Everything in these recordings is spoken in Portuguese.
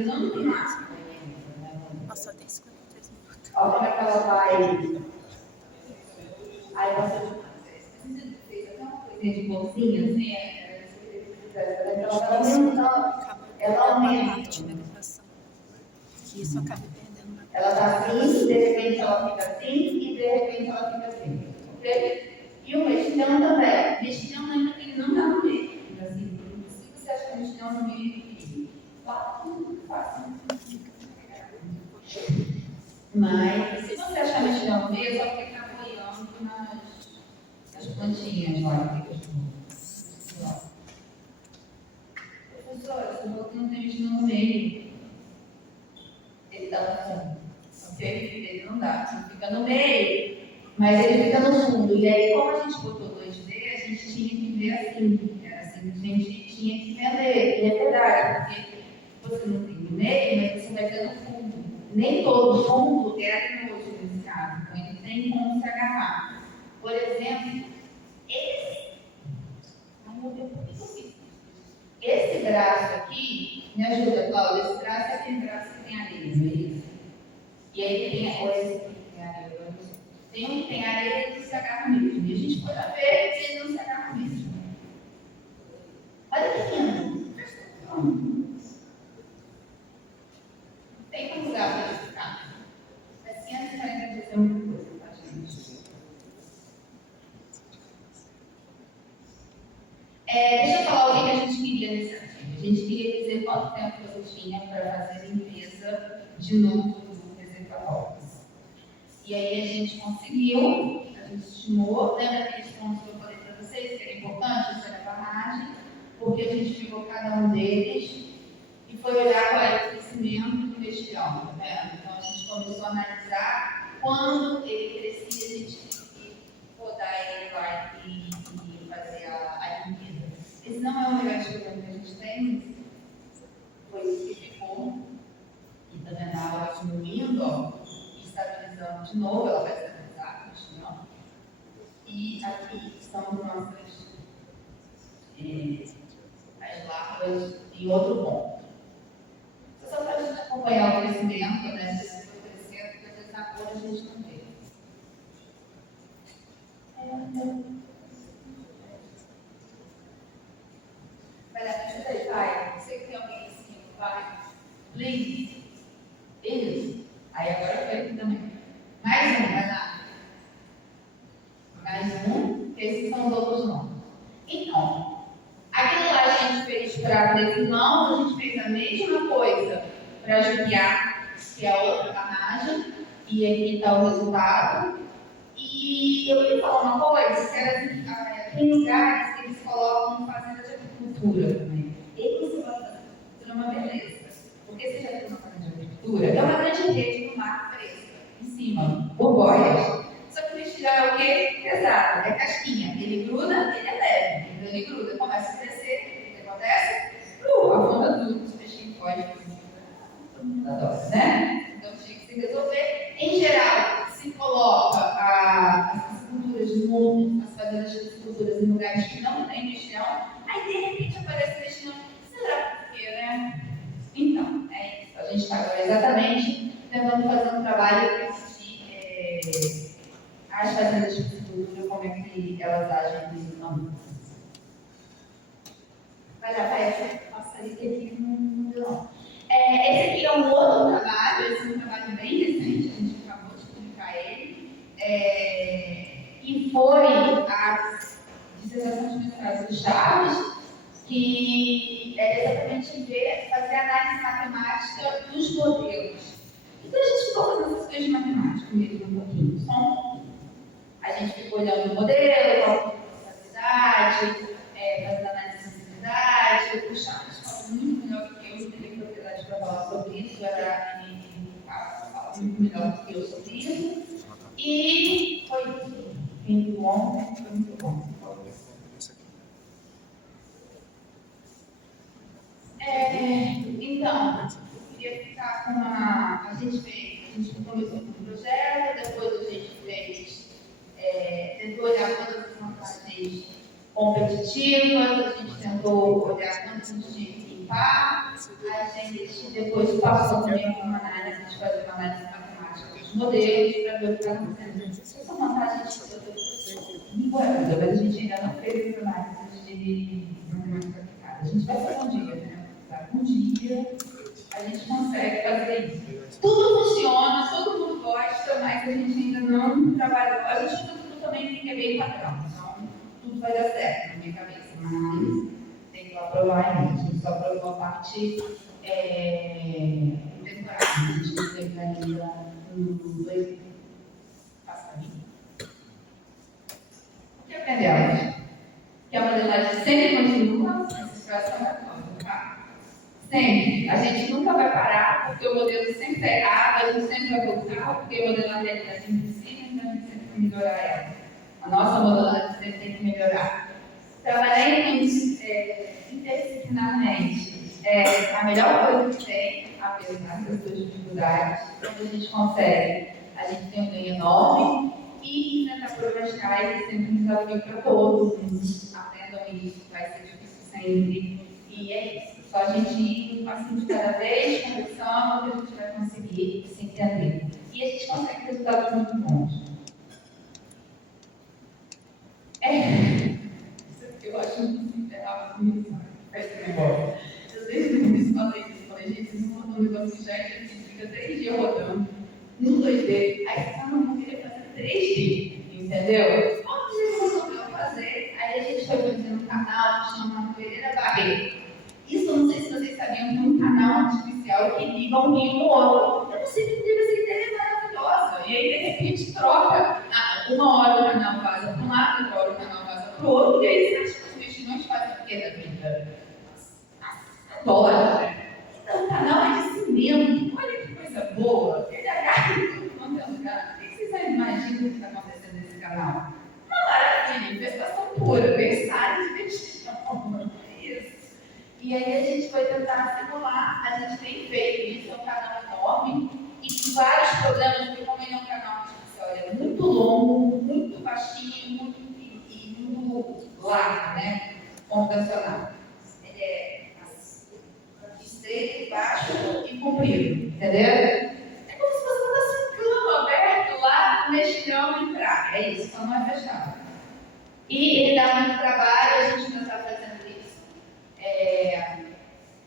não tem máximo. Nossa, tem 53 minutos. Olha como é que ela vai. Aí você fez até uma coisinha de bolsinha, assim, ela aumenta. Que isso acaba perdendo. Ela está assim, de repente ela fica assim, e de repente ela fica assim. Ok? E o mexilhão também. O mexilhão ainda ele não está no meio. Assim, se você acha que o mexilhão no meio é difícil, tá tudo fácil. Mas se você achar mexilhão no meio, é só porque está apoiando nas plantinhas lá. Professora, esse outro não tem mexilhão no meio. Ele dá no fundo. Ok? Ele não dá. Ele fica no meio, mas ele fica no fundo. E aí, como a gente botou 2D, a gente tinha que ver assim. Era assim que a gente tinha que vender. E é verdade, porque você não tem no meio, mas você vai ter no fundo. Nem todo fundo é arenoso nesse caso. Então, ele tem como se agarrar. Por exemplo, esse braço aqui, me ajuda, Cláudia, esse braço é aquele braço que tem areia, não é isso? E aí tem esse que tem areia. Tem um que tem areia e que se agarra mesmo. E a gente pode ver que ele não se agarra mesmo. Olha que lindo. Tem como lugar para ele ficar. Mas 540 dias é muita coisa, tá, gente? Deixa eu falar o que a gente queria nesse artigo. A gente queria dizer quanto tempo você tinha para fazer limpeza de novo do reservatórios. E aí a gente conseguiu, a gente estimou, lembra aqueles pontos que eu falei para vocês, que era importante essa barragem, porque a gente pegou cada um deles e foi olhar qual era o crescimento do mexilhão, tá vendo? Então a gente começou a analisar quando ele crescia, a gente tinha que podar ele lá e fazer a limpeza. Esse não é o melhor problema que a gente tem, foi isso que ficou. E tá vendo a água diminuindo, ó, e estabilizando de novo, ela vai estabilizar, não? E aqui são nossas as larvas em outro ponto. Só para a gente acompanhar o crescimento, né? Se você for crescendo, porque às vezes na cor a gente não vê. Vai dar para ajudar, vai. Você que tem alguém assim, vai. Please. Isso. Aí agora eu quero aqui também. Mais um, vai lá. Mais um, esses são os outros nomes. Então, aquilo lá a gente fez para 3 irmãos, a gente fez a mesma coisa para judiar, que é a outra barragem, e aqui está o resultado. E eu queria falar uma coisa, que era, tem lugares que eles colocam fazendas de agricultura também. E você vai fazer agricultura é uma beleza. Porque você já tem uma fazenda de agricultura, é uma grande rede no mar fresca, em cima, bobóias. Só que o mexilhão é o quê? Pesado, é casquinha. Ele gruda, ele é leve. Então ele gruda, começa a crescer, o que acontece? Afunda tudo, os peixinhos podem. Todo mundo adora, né? Então tinha que se resolver. Em geral, se coloca as culturas de mundo, as fazendas de culturas em lugares que não tem mexilhão, aí de repente aparece mexilhão. Será por quê, né? Então, é isso. A gente está agora exatamente tentando fazer um trabalho para assistir as fazendas de cultura, como é que elas agem nesse campo. Vai lá, vai, passa ali que aqui não deu não. Esse aqui é um outro trabalho, esse é um trabalho bem recente, a gente acabou de publicar ele, e foi a dissertação de mestrado do Chaves, que é exatamente fazer análise matemática dos modelos. Então a gente ficou fazendo essas coisas de matemática mesmo um pouquinho, só um pouquinho. A gente ficou olhando o modelo, qual a capacidade, fazendo análise de sensibilidade. O Chaves fala muito melhor do que eu, não tenho propriedade para falar sobre isso, ele fala muito melhor do que eu sobre isso. E foi muito bom, foi muito bom. Então, eu queria ficar com a gente começou com o projeto, depois a gente tentou olhar todas as vantagens competitivas, a gente tentou olhar quanto a gente tinha que limpar, a gente Mas depois passou também por uma análise, de fazer uma análise matemática dos modelos para ver o que está acontecendo. Essa vantagem de língua ajuda, mas a gente ainda não fez essa análise de matemática aplicada. A gente vai fazer um dia, né? Um dia a gente consegue fazer isso. Tudo funciona, todo mundo gosta, mas a gente ainda não trabalhou. A gente tudo também tem que ter bem padrão, então tudo vai dar certo na minha cabeça, mas tem que aprovar ainda. A gente só aprovou a parte temporária, a gente não teve ainda dois passarinhos. O que aprendemos? Que a modelagem sempre continua, essa situação é toda, tá? Sempre. A gente nunca vai parar, porque o modelo sempre está errado, a gente sempre vai voltar, porque o modelo da realidade impossível, então a gente sempre tem que melhorar ela. A nossa modelagem sempre tem que melhorar. Trabalhar interdisciplinarmente é a melhor coisa que tem, apesar das suas dificuldades. Quando a gente consegue, a gente tem um ganho enorme e enfrentar problemas reais é sempre um desafio para todos. Aprendam isso, vai ser difícil sempre. E é isso. Só a gente ir um passinho de cada vez, conversando, que a gente vai conseguir se entender. E a gente consegue resultados muito bons. Eu acho muito enterrado com esse negócio. Eu desde o início falei isso, gente, vocês não rodam um negócio que já a gente fica 3 dias rodando no 2D, aí você não queria fazer 3D, entendeu? Quando a gente resolveu fazer, aí a gente foi fazendo um canal que chama Pereira Barreto. Isso eu não sei se vocês sabiam que é um canal artificial que liga um rio no outro. Eu não sei se teve essa ideia maravilhosa. E aí, de repente, troca. Uma hora o canal vaza para um lado, outra hora o canal vaza para o outro. E aí, você acha que os investimentos fazem o quê da vida? Adora, né? Então, o canal é de cinema. Olha que coisa boa. Ele agarra em tudo quanto é lugar. O que vocês imaginam que está acontecendo nesse canal? Uma maravilha, infestação pura, versário de vestido. E aí a gente foi tentar simular, a gente tem feito isso, é um canal enorme, e com vários problemas, porque como ele é um canal artificial, ele é muito longo, muito baixinho e muito largo, né? Computacional. Ele é estreito, baixo e comprido, entendeu? É como se você fosse um campo aberto lá, um mexilhão entrar. É isso, só não é fechado. E ele dá muito trabalho, a gente não está fazendo isso.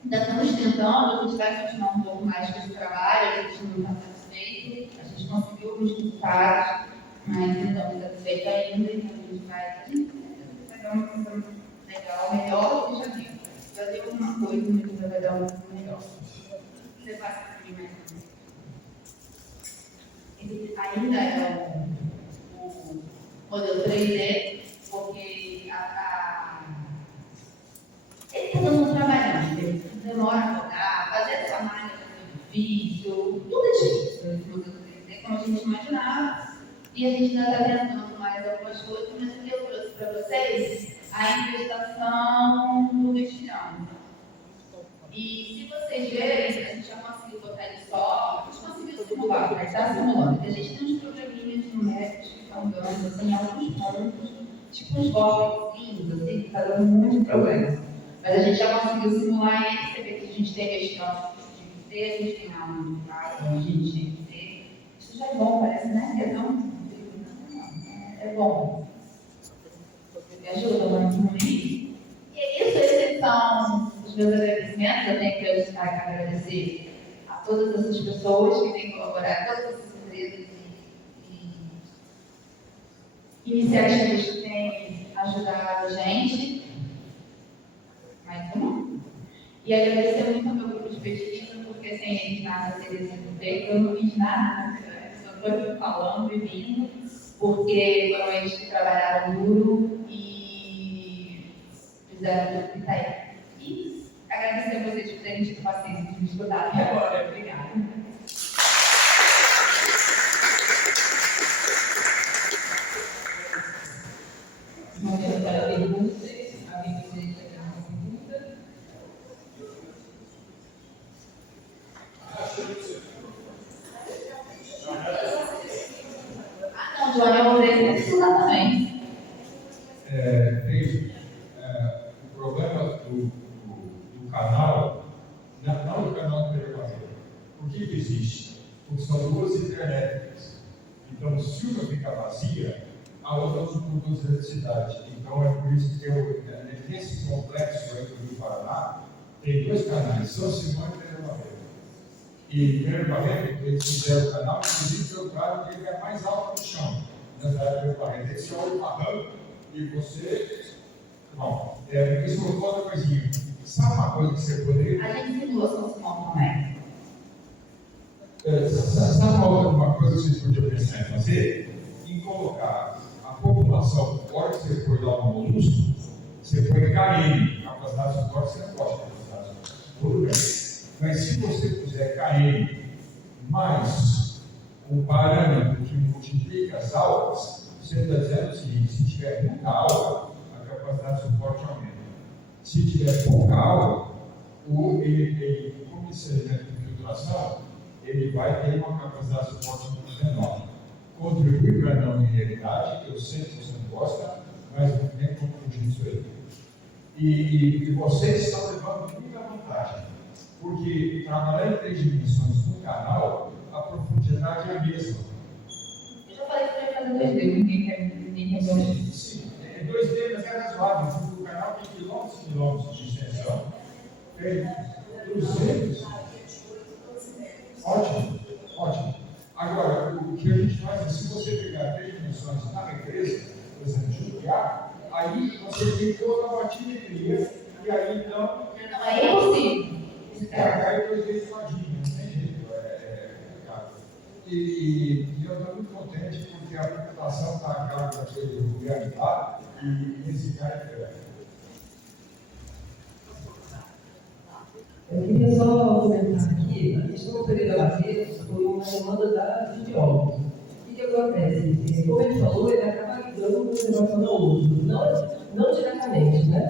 Ainda estamos tentando, a gente vai continuar um pouco mais com esse trabalho, a gente não está satisfeito, a gente conseguiu alguns resultados, mas não estamos satisfeitos ainda, então a gente vai dar uma coisa legal, melhor do que já deu. Já deu alguma coisa, mas já vai dar uma coisa melhor. Você passa para mim mais ou menos. Ele ainda é o modelo 3D, porque ele está dando um trabalho, demora a rodar, fazer essa malha é difícil, tudo é difícil nesse modelo 3D, como a gente imaginava, e a gente ainda está tentando mais algumas coisas, mas o que eu trouxe para vocês, a infestação do mexilhão. E se vocês verem, a gente já conseguiu botar ele só, a gente conseguiu simular, mas está simulando, a gente tem uns programinhas numéricos que estão dando, assim, alguns pontos, tipo uns golpezinhos, assim, que está dando muito problema. Mas a gente já conseguiu simular ele, você vê que a gente tem questão de ter, a gente tem lá um caso, a gente tem. Isso já é bom, parece, né? É tão. É bom. Me ajuda muito isso. E é isso, esses são os meus agradecimentos. Eu tenho que agradecer a todas essas pessoas que têm colaborado, todas essas empresas e iniciativas que têm ajudado a gente. Mais uma. E agradecer muito ao meu grupo de pesquisa, porque sem eles nada teria sido feito. Eu não fiz nada, só estou aqui falando e vindo, porque foram eles que trabalharam duro e fizeram tudo que está aí. E agradecer a vocês por terem tido paciência de me escutar até agora. Obrigada. Momento para perguntas. Joana, eu vou dizer também. O problema do canal, não do canal Por que existe? Porque são duas hidrelétricas. Então, se uma fica vazia, a outra não produz eletricidade. Então, é por isso que nesse complexo aí do Rio Paraná, tem dois canais, São Simão e Pereira Barreto. E Pereira Barreto, eles fizeram o canal, inclusive pelo lado que ele é mais alto do chão. Nessa área do Barreto, esse olha o barranco e você. Bom, isso é outra coisinha. Sabe uma coisa que você poderia. A gente simulou São Simão também. Sabe uma coisa que vocês podiam pensar em fazer? Em colocar a população, na hora que você for dar um molusco, você põe KM, capacidade de suporte, você não gosta de capacidade de suporte. Tudo bem. Mas se você puser KM mais um parâmetro que multiplica as aulas, você está dizendo o seguinte: se tiver muita aula, a capacidade de suporte aumenta. Se tiver pouca aula, como esse elemento de filtração, ele vai ter uma capacidade de suporte muito menor. Contribui para a não linearidade, que eu sei que você não gosta, mas não tem como fugir disso aí. E vocês estão levando muita vantagem, porque trabalhar em 3 dimensões no canal, a profundidade é a mesma. Eu já falei que eu ia fazer 2D, ninguém quer ver. Sim, 2D, mas é razoável. O canal tem quilômetros e quilômetros de extensão. Tem 200. Ótimo, ótimo. Agora, o que a gente faz é, se você pegar 3 dimensões na represa, por exemplo, Juquiá, aí você tem toda a batimetria, e aí então. Não, é impossível. Cai 2 vezes todinho, não tem jeito, é complicado. E eu estou muito contente porque a população está a cargo daquele governo lá, e esse cara é fera. Eu queria só comentar aqui, a questão do Pereira Barreto foi uma demanda dos biólogos. O que acontece? Como ele falou, ele acaba ligando um negócio no outro, não diretamente, né?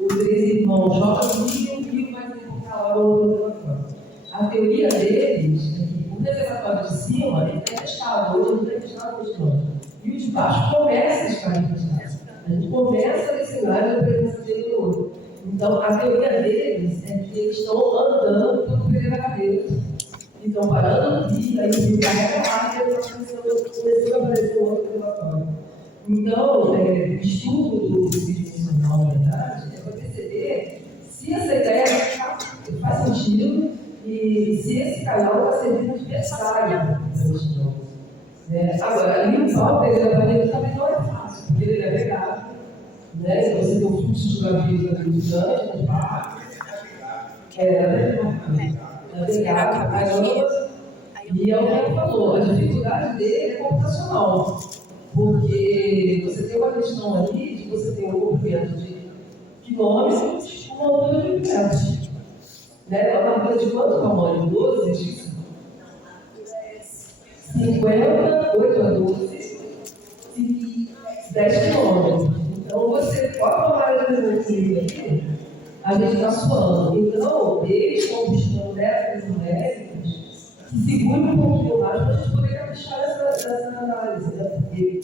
Os 3 irmãos jogam e o rio vai desembocar lá no reservatório. A teoria deles é que o reservatório de cima ele está fechado, hoje ele está fechado nos campos. E o de baixo começa a estar fechado. A gente começa a ver sinais da presença dele no outro. Então, a teoria deles é que eles estão andando pelo Pereira Barreto. E estão parando no rio, aí o rio carrega a área e começou a aparecer um outro reservatório. Então, o estudo do bidimensional, na verdade, é para perceber se essa ideia faz sentido e se esse canal está servindo de adversário da questão. Agora, limpar o Pereira Barreto também não é fácil, porque ele é pegado. Então, você tem o fluxo de navios ali do Dante, no mar, navegado, caramba, e é o que ele falou, a dificuldade dele é computacional, porque você tem uma questão ali de você ter um comprimento de quilômetros com uma altura de metros. Uma altura de quanto tamanho? 12 disso? 50, 8 a 12, e 10 quilômetros. Então, você pode tomar a desenvolvimento aqui, a gente está suando. Então, eles estão buscando métodos numéricos que segurem um pouquinho mais para a gente poder caprichar essa análise, né? Porque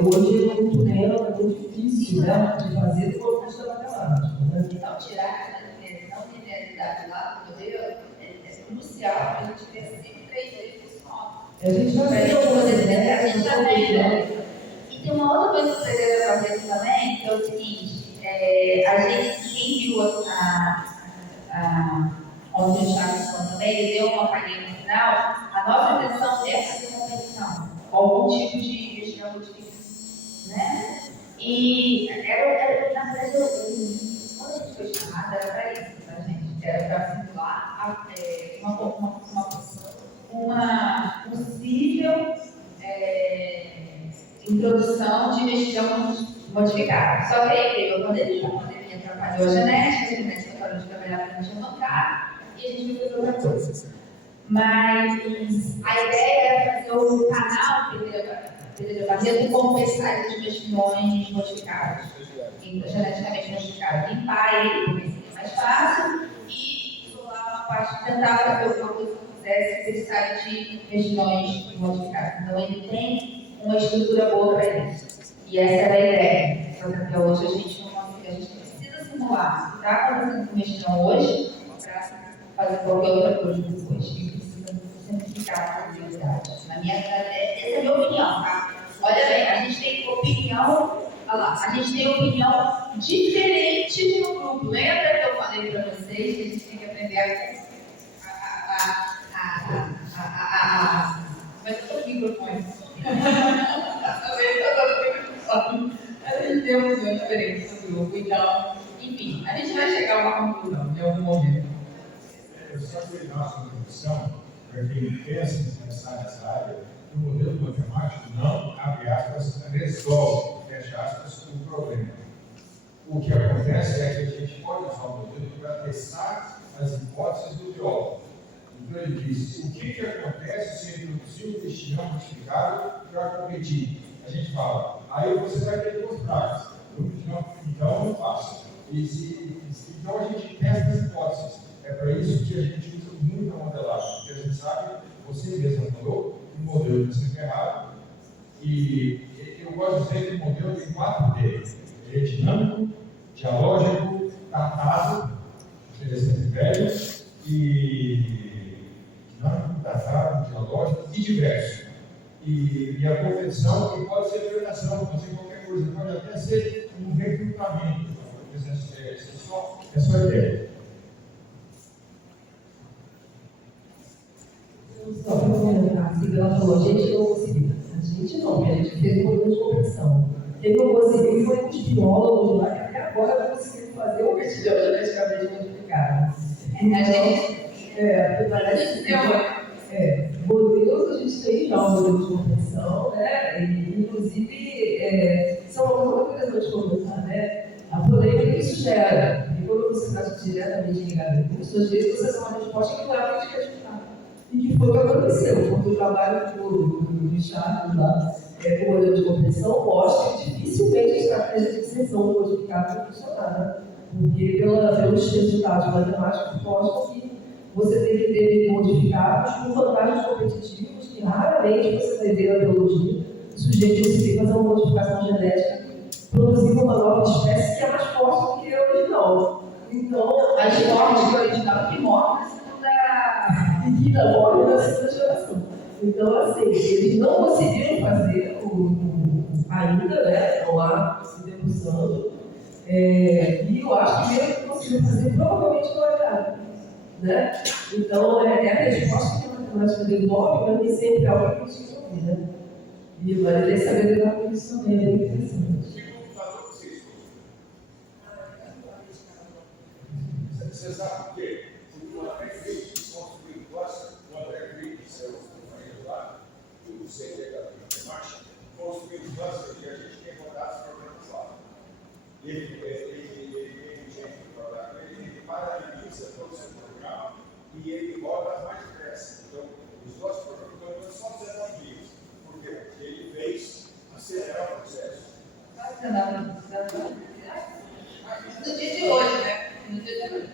hoje é muito lento, é muito difícil, né, de fazer do ponto de vista matemático. Né? Então, tirar a não linearidade lá do modelo é crucial para a gente ver sempre 3D funciona. A gente já tem algumas ideias, a gente já tem, né? E tem uma outra coisa que eu queria fazer também, que é o seguinte: quem viu onde o Thiago falou também, ele deu uma palhinha no final. A nossa intenção é fazer uma competição, com algum tipo de região modificação, né? E na verdade, quando a gente foi chamada, era para isso, tá, gente? Era para simular uma possível introdução de região modificada. Só que aí veio a pandemia atrapalhou a genética parou de trabalhar para a gente avançar e a gente foi fazer outra coisa. Mas a ideia era fazer o canal Pereira Barreto com pesquisas de mexilhões modificados, geneticamente modificados. Limpar ele, porque seria mais fácil, e isolar uma parte, tentar fazer alguma coisa que fizesse pesquisar de mexilhões modificados. Então ele tem uma estrutura boa para isso. E essa era a ideia. Só que até hoje a gente não consegue, a gente precisa simular o que está acontecendo com o mexilhão hoje para fazer qualquer outra coisa depois, que precisa simplificar a atividade. Essa é a minha opinião, tá? Olha bem, a gente tem opinião, olha lá, a gente tem opinião diferente no grupo. Lembra que eu falei para vocês que a gente tem que aprender Mas eu tô com o microfone. A gente tem uma visão diferente do grupo, então, Enfim, a gente vai chegar a uma conclusão em algum momento. Eu só queria dar uma contribuição para quem pensa em pensar nessa área, que o modelo matemático não, abre aspas, resolve, fecha aspas, o problema. O que acontece é que a gente pode usar o modelo para testar as hipóteses do biólogo. Então ele diz, o que acontece se introduzir o intestino modificado para competir? A gente fala, aí você vai ter duas pragas. Então não faça. Então a gente testa as hipóteses. É para isso que a gente usa muito a modelagem, porque a gente sabe, você mesmo falou, que o modelo está sempre errado. E eu gosto de dizer que o modelo tem 4D. Ele é dinâmico, dialógico, datado, interessante velho, e dinâmico, datado, dialógico e diverso. E a competição que pode ser orientação, pode ser qualquer coisa, pode até ser um recrutamento. É só ideia. só para comentar, a Sigla falou, a gente não conseguiu. A gente não, porque a gente fez um modelo de competição. Quem não conseguiu foi os biólogos lá, que até agora não conseguiram fazer o vertical geneticamente modificado. Porque parece que modelos a gente tem já um modelo de competição, né? E, inclusive, são uma coisa interessante comentar, né? A polêmica que isso gera. E quando você está diretamente ligado a isso, às vezes você dá uma resposta que não é a que acreditar. E que foi o que aconteceu, porque o trabalho do Charles lá, com o modelo de competição, mostra que dificilmente a estratégia de inserção modificada vai funcionar, né? Porque pelos resultados matemáticos mostram que você tem que ter modificados com vantagens competitivas que raramente você vai ver na biologia o sujeito conseguir fazer uma modificação genética produzindo uma nova espécie que é mais forte do que a original. Então, A sorte que o original que morre na segunda. E que ainda morre na segunda geração. Então, assim, eles não conseguiram fazer ainda, né? Estão lá se debruçando. E eu acho que mesmo que conseguiram fazer, provavelmente não é errado. Né? Então, é a resposta que a matemática devolve, mas nem sempre é algo que a gente ouvir, né? E vale ter saber lidar com isso também, é bem interessante. Você sabe por quê? Porque o André Friedrich construiu o André Friedrich, seu companheiro lá, o CD da matemática, construiu um cluster que a gente tem rodado os programas lá. Ele tem gente para rodar, ele paraleliza todo o seu programa e ele roda mais depressa. Então, os nossos programas só 19 dias. Por quê? Porque ele fez acelerar o processo. No dia de hoje, né? No dia de hoje.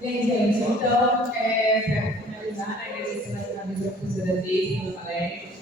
Bem, gente, então, para finalizar, né, agradecer mais uma vez a professora Deise pela palestra.